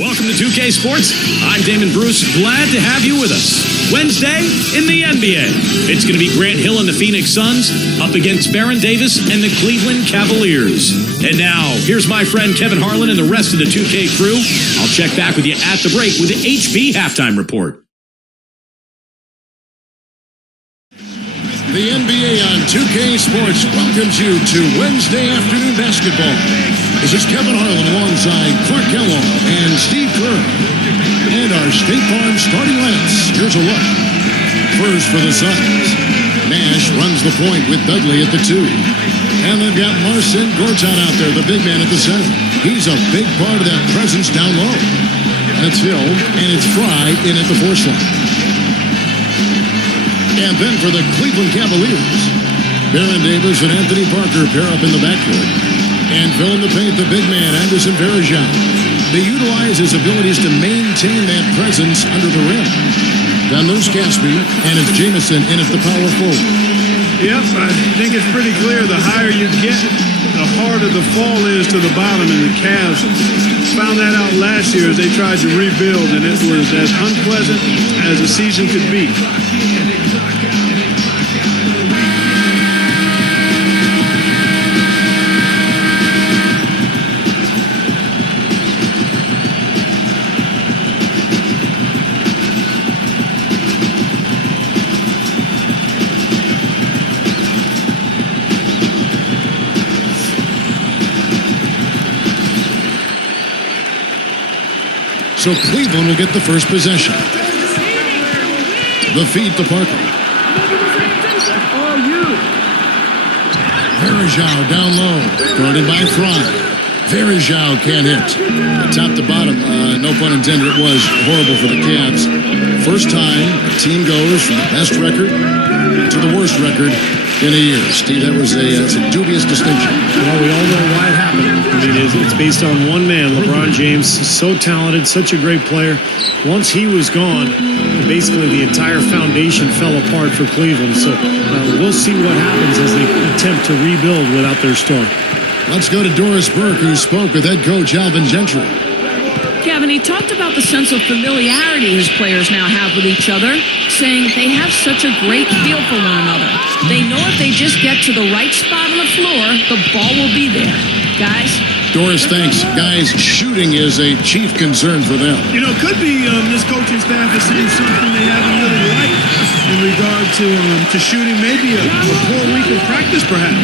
Welcome to 2K Sports. I'm Damon Bruce. Glad to have you with us. Wednesday in the NBA. It's going to be Grant Hill and the Phoenix Suns up against Baron Davis and the Cleveland Cavaliers. And now, here's my friend Kevin Harlan and the rest of the 2K crew. I'll check back with you at the break with the HB Halftime Report. The NBA on 2K Sports welcomes you to Wednesday afternoon basketball. This is Kevin Harlan alongside Clark Kellogg and Steve Kerr. And our State Farm starting lineups. Here's a look. First for the Suns. Nash runs the point with Dudley at the 2. And they've got Marcin Gortat out there, the big man at the center. He's a big part of that presence down low. That's Hill, and it's Fry in at the 4 slot. And then for the Cleveland Cavaliers, Baron Davis and Anthony Parker pair up in the backcourt. And fill in the paint, the big man, Anderson Varejao. They utilize his abilities to maintain that presence under the rim. Then there's Caspi, and it's Jamison in at the power forward. Yep, I think it's pretty clear the higher you get, the harder the fall is to the bottom. And the Cavs found that out last year as they tried to rebuild, and it was as unpleasant as a season could be. So Cleveland will get the first possession. The feed to Parker. Varejao down low. Guarded by Fry. Varejao can't hit. Top to bottom, no pun intended, it was horrible for the Cavs. First time a team goes from the best record to the worst record in a year. Steve, that was a dubious distinction. Well, we all know why it happened. I mean, it's based on one man, LeBron James. So talented, such a great player. Once he was gone, basically the entire foundation fell apart for Cleveland. So we'll see what happens as they attempt to rebuild without their star. Let's go to Doris Burke, who spoke with head coach Alvin Gentry. Kevin, he talked about the sense of familiarity his players now have with each other, saying they have such a great feel for one another. They know if they just get to the right spot on the floor, the ball will be there. Guys? Doris, thanks. Guys, shooting is a chief concern for them. You know, could be this coaching staff is seeing something they haven't really liked in regard to shooting. Maybe a poor week of practice, perhaps.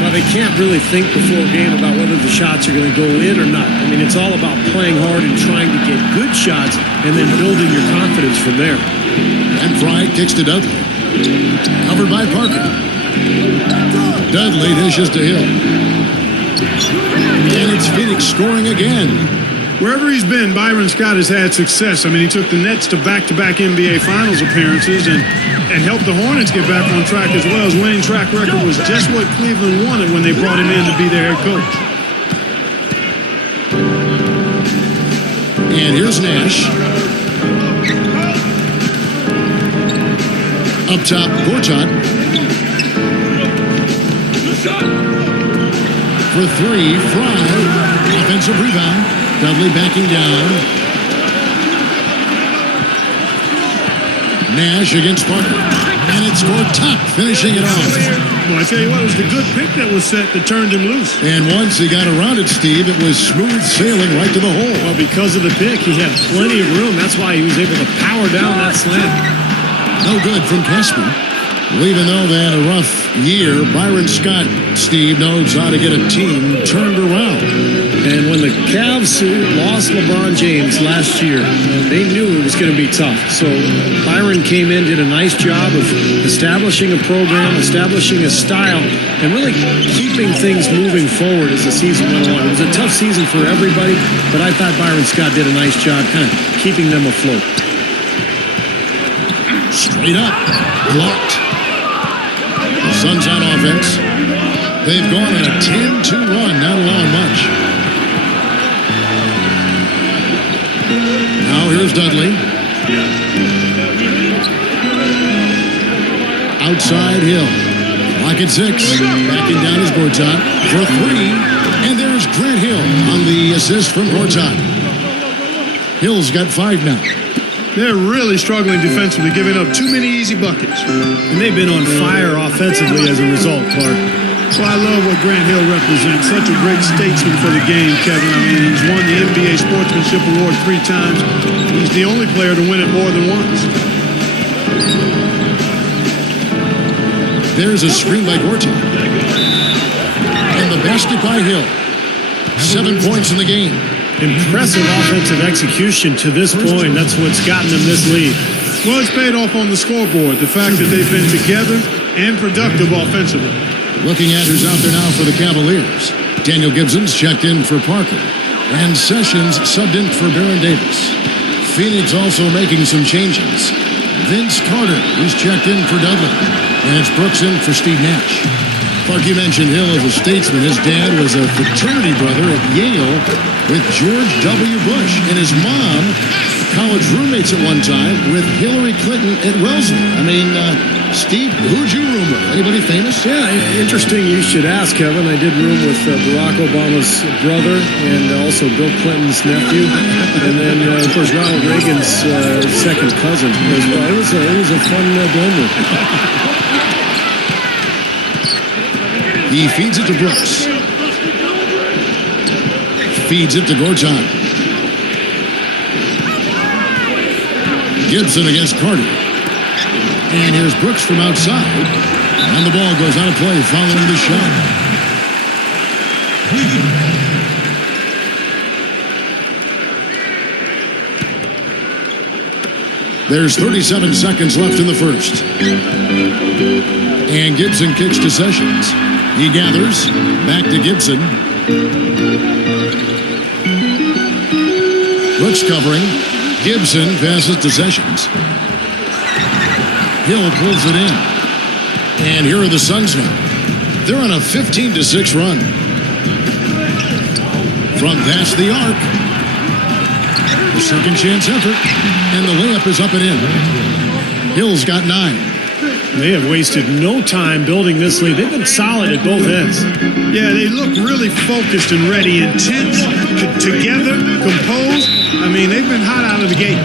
Well, they can't really think before a game about whether the shots are going to go in or not. I mean, it's all about playing hard and trying to get good shots and then building your confidence from there. And Fry kicks to Dudley. Covered by Parker. Dudley dishes to Hill. And it's Phoenix scoring again. Wherever he's been, Byron Scott has had success. I mean, he took the Nets to back-to-back NBA Finals appearances and helped the Hornets get back on track as well. His winning track record was just what Cleveland wanted when they brought him in to be their head coach. And here's Nash. Up top, Gortat. For 3, Fry. Offensive rebound. Dudley backing down. Nash against Parker. And it's Gortat finishing it off. Well, I tell you what, it was the good pick that was set that turned him loose. And once he got around it, Steve, it was smooth sailing right to the hole. Well, because of the pick, he had plenty of room. That's why he was able to power down that slam. No good from Caspi. Even though they had a rough year, Byron Scott, Steve, knows how to get a team turned around. And when the Cavs lost LeBron James last year, they knew it was going to be tough. So Byron came in, did a nice job of establishing a program, establishing a style, and really keeping things moving forward as the season went on. It was a tough season for everybody, but I thought Byron Scott did a nice job kind of keeping them afloat. Straight up, blocked. The Suns on offense. They've gone on a 10-2 run, not allowing much. Now here's Dudley. Outside Hill. Clock at 6. Backing down is Gortat for 3. And there's Grant Hill on the assist from Gortat. Hill's got 5 now. They're really struggling defensively, giving up too many easy buckets. And they've been on fire offensively as a result, Clark. Well, I love what Grant Hill represents. Such a great statesman for the game, Kevin. I mean, he's won the NBA Sportsmanship Award 3 times. He's the only player to win it more than once. There's a screen by Gortat. And the basket by Hill. 7 points in the game. Impressive offensive execution to this point. That's what's gotten them this lead. Well, it's paid off on the scoreboard. The fact that they've been together and productive offensively. Looking at who's out there now for the Cavaliers. Daniel Gibson's checked in for Parker. And Sessions subbed in for Baron Davis. Phoenix also making some changes. Vince Carter is checked in for Dudley. And it's Brooks in for Steve Nash. Clark, you mentioned Hill as a statesman. His dad was a fraternity brother at Yale with George W. Bush. And his mom, college roommates at one time with Hillary Clinton at Wellesley. I mean, Steve, who'd you room with? Anybody famous? Yeah, interesting you should ask, Kevin. I did room with Barack Obama's brother and also Bill Clinton's nephew. And then, of course, Ronald Reagan's second cousin as well. It was a fun dorm room. He feeds it to Brooks. Feeds it to Gortat. Gibson against Carter. And here's Brooks from outside. And the ball goes out of play following the shot. There's 37 seconds left in the first. And Gibson kicks to Sessions. He gathers. Back to Gibson. Brooks covering. Gibson passes to Sessions. Hill pulls it in. And here are the Suns now. They're on a 15-6 run. From past the arc. The second chance effort. And the layup is up and in. Hill's got 9. They have wasted no time building this lead. They've been solid at both ends. Yeah, they look really focused and ready, intense, together, composed. I mean, they've been hot out of the gate.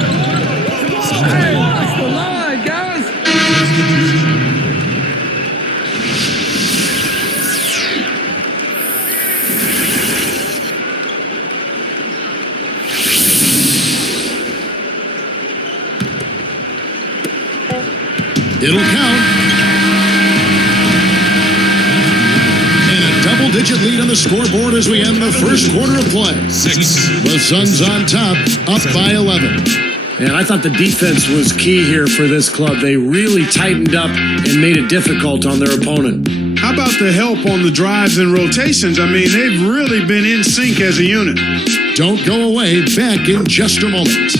It'll count. And a double-digit lead on the scoreboard as we end the first quarter of play. 6. The Suns on top, up by 11. And I thought the defense was key here for this club. They really tightened up and made it difficult on their opponent. How about the help on the drives and rotations? I mean, they've really been in sync as a unit. Don't go away. Back in just a moment.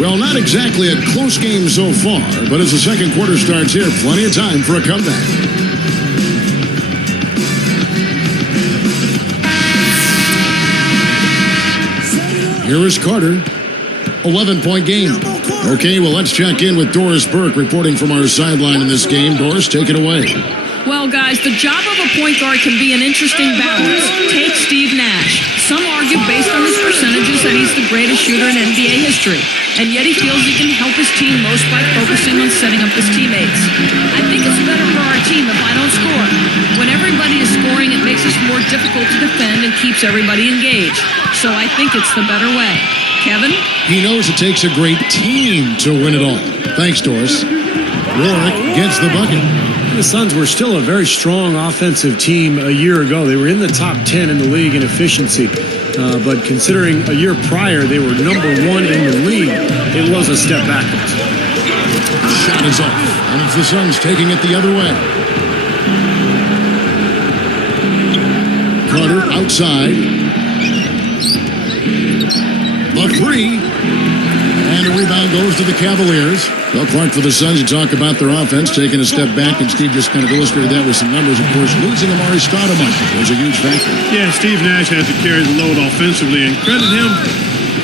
Well, not exactly a close game so far, but as the second quarter starts here, plenty of time for a comeback. Here is Carter. 11-point game. Okay, well, let's check in with Doris Burke reporting from our sideline in this game. Doris, take it away. Well, guys, the job of a point guard can be an interesting balance. Take Steve Nash. Some argue based on his percentages that he's the greatest shooter in NBA history. And yet he feels he can help his team most by focusing on setting up his teammates. I think it's better for our team if I don't score. When everybody is scoring, it makes us more difficult to defend and keeps everybody engaged. So I think it's the better way. Kevin? He knows it takes a great team to win it all. Thanks, Doris. Warwick gets the bucket. The Suns were still a very strong offensive team a year ago. They were in the top 10 in the league in efficiency. But considering a year prior they were number 1 in the league, it was a step backwards. Shot is off, and it's the Suns taking it the other way. Carter outside. The 3. And a rebound goes to the Cavaliers. Well, Clark, for the Suns, you talk about their offense taking a step back, and Steve just kind of illustrated that with some numbers. Of course, losing Amari Stoudemire was a huge factor. Yeah, Steve Nash had to carry the load offensively, and credit him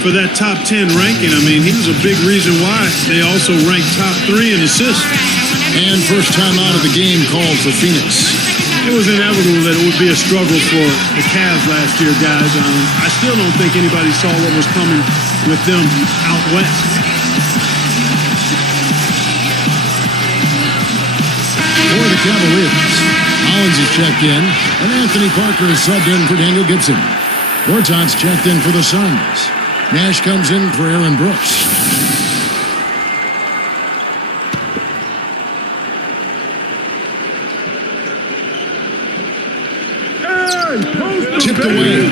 for that top 10 ranking. I mean, he was a big reason why they also ranked top 3 in assists. And first time out of the game called for Phoenix. It was inevitable that it would be a struggle for the Cavs last year, guys. I still don't think anybody saw what was coming with them out west. For the Cavaliers, Collins is checked in, and Anthony Parker is subbed in for Daniel Gibson. Gortat's checked in for the Suns. Nash comes in for Aaron Brooks. Tipped away.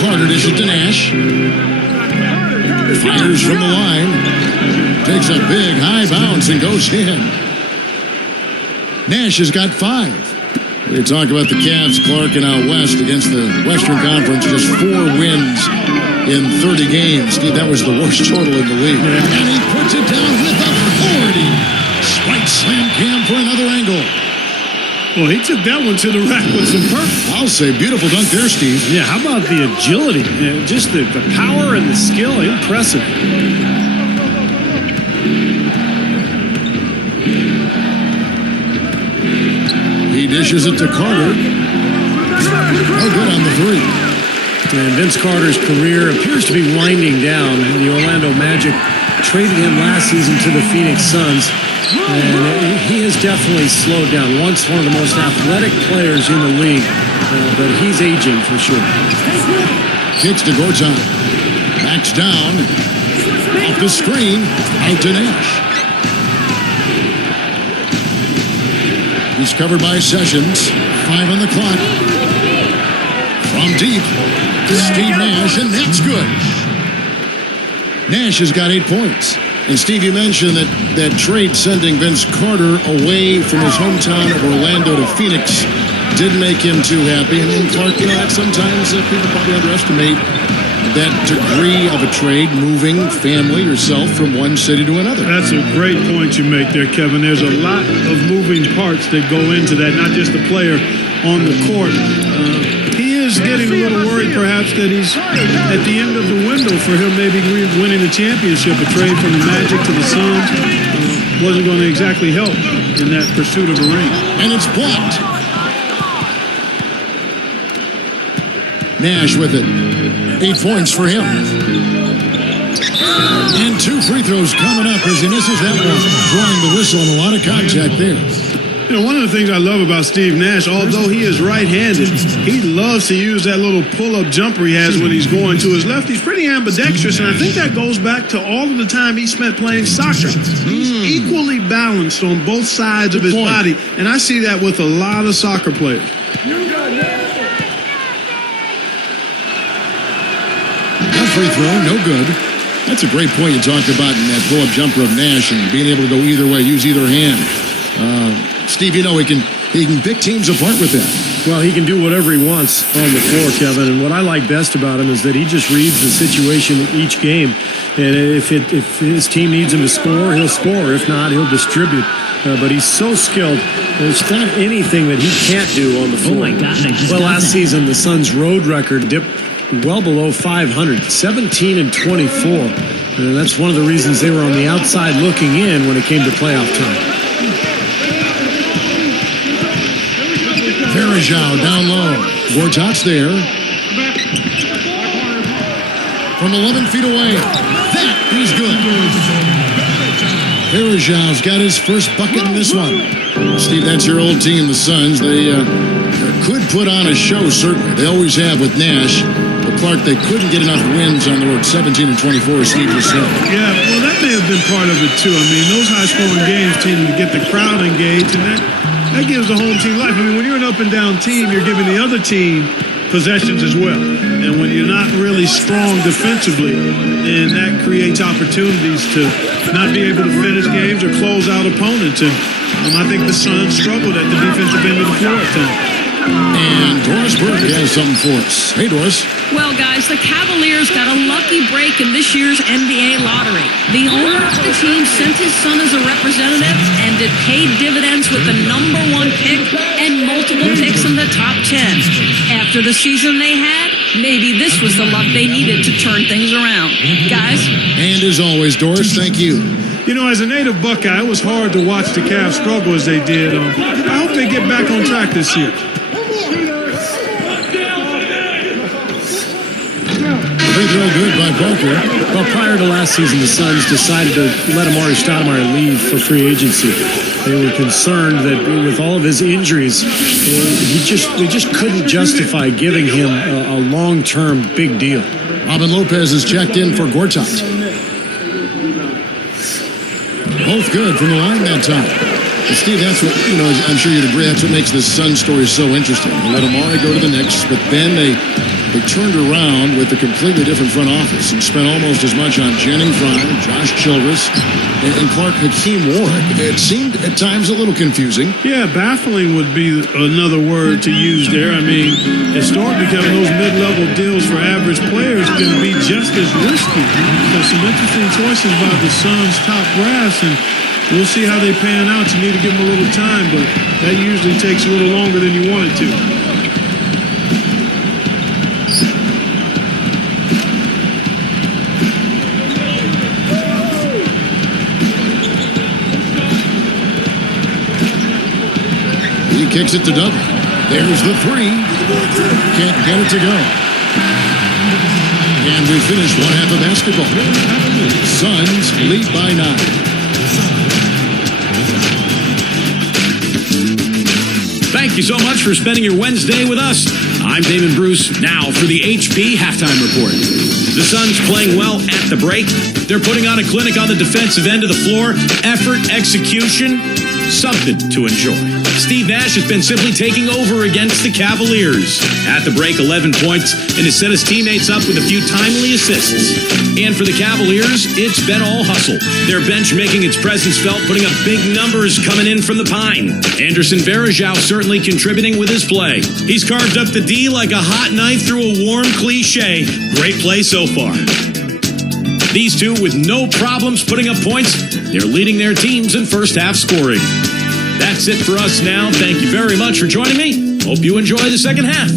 Carter dishes to Nash. Fires from the line. Takes a big high bounce and goes in. Nash has got 5. We talk about the Cavs, Clark, and out west against the Western Conference. Just 4 wins in 30 games. Steve, that was the worst total in the league. And he puts it down with authority. Spike slam cam for another angle. Well, he took that one to the rack with some purpose. I'll say beautiful dunk there, Steve. Yeah, how about the agility? Just the power and the skill. Impressive. He dishes it to Carter. Oh, good on the 3. And Vince Carter's career appears to be winding down. The Orlando Magic traded him last season to the Phoenix Suns. And he has definitely slowed down. Once one of the most athletic players in the league, but he's aging for sure. Kicks to Gortat. Backs down. Off the screen. Out to Nash. He's covered by Sessions. 5 on the clock. From deep. Steve Nash, and that's good. Nash has got 8 points. And Steve, you mentioned that trade sending Vince Carter away from his hometown of Orlando to Phoenix didn't make him too happy. And Clark, sometimes people probably underestimate that degree of a trade, moving family, yourself from one city to another. That's a great point you make there, Kevin. There's a lot of moving parts that go into that, not just the player on the court. He is getting a little worried, perhaps, that he's at the end of the window for him maybe winning the championship. A trade from the Magic to the Suns wasn't going to exactly help in that pursuit of a ring. And it's blocked. Nash with it. 8 points for him. And 2 free throws coming up as he misses that one. Drawing the whistle and a lot of contact there. You know, one of the things I love about Steve Nash, although he is right-handed, he loves to use that little pull-up jumper he has when he's going to his left. He's pretty ambidextrous, and I think that goes back to all of the time he spent playing soccer. He's equally balanced on both sides of his body, and I see that with a lot of soccer players. That free throw, no good. That's a great point you talked about in that pull-up jumper of Nash and being able to go either way, use either hand. Steve, he can pick teams apart with that. Well, he can do whatever he wants on the floor, Kevin. And what I like best about him is that he just reads the situation each game. And if his team needs him to score, he'll score. If not, he'll distribute. But he's so skilled. There's not anything that he can't do on the floor. Oh, my God. Well, last season, the Suns' road record dipped well below 500, 17-24. And that's one of the reasons they were on the outside looking in when it came to playoff time. Verajao down low. Gortat's there. From 11 feet away. That is good. Verajao's got his first bucket in this one. Steve, that's your old team, the Suns. They could put on a show, certainly. They always have with Nash. But Clark, they couldn't get enough wins on the road. 17-24, as Steve just said. Yeah, well, that may have been part of it, too. I mean, those high-scoring games tend to get the crowd engaged, and that gives the home team life. I mean, when you're an up-and-down team, you're giving the other team possessions as well. And when you're not really strong defensively, then that creates opportunities to not be able to finish games or close out opponents. And I think the Suns struggled at the defensive end of the floor at times. And Doris Burke has something for us. Hey, Doris. Well, guys, the Cavaliers got a lucky break in this year's NBA lottery. The owner of the team sent his son as a representative, and it paid dividends with the #1 pick and multiple picks in the top 10. After the season they had, maybe this was the luck they needed to turn things around. Guys? And as always, Doris, thank you. You know, as a native Buckeye, it was hard to watch the Cavs struggle as they did. I hope they get back on track this year. Free throw good by Parker. Well, prior to last season, the Suns decided to let Amari Stoudemire leave for free agency. They were concerned that with all of his injuries, they just couldn't justify giving him a long-term big deal. Robin Lopez is checked in for Gortat. Both good from the line that time. And Steve, that's what, I'm sure you'd agree, that's what makes this Sun story so interesting. They let Amari go to the Knicks, but then they turned around with a completely different front office and spent almost as much on Jennings Frye, Josh Childress, and Clark Hakeem Warwick. It seemed at times a little confusing. Yeah, baffling would be another word to use there. I mean, historically, those mid-level deals for average players can be just as risky. There's some interesting choices by the Suns' top brass, and we'll see how they pan out. You need to give them a little time, but that usually takes a little longer than you want it to. He kicks it to Douglas. There's the three. Can't get it to go. And we finish one half of basketball. Suns lead by 9. Thank you so much for spending your Wednesday with us. I'm Damon Bruce, now for the HP Halftime Report. The Suns playing well at the break. They're putting on a clinic on the defensive end of the floor. Effort, execution, something to enjoy. Steve Nash has been simply taking over against the Cavaliers. At the break, 11 points, and has set his teammates up with a few timely assists. And for the Cavaliers, it's been all hustle. Their bench making its presence felt, putting up big numbers coming in from the Pine. Anderson Varejao certainly contributing with his play. He's carved up the D like a hot knife through a warm cliche. Great play so far. These two with no problems putting up points. They're leading their teams in first half scoring. That's it for us now. Thank you very much for joining me. Hope you enjoy the second half.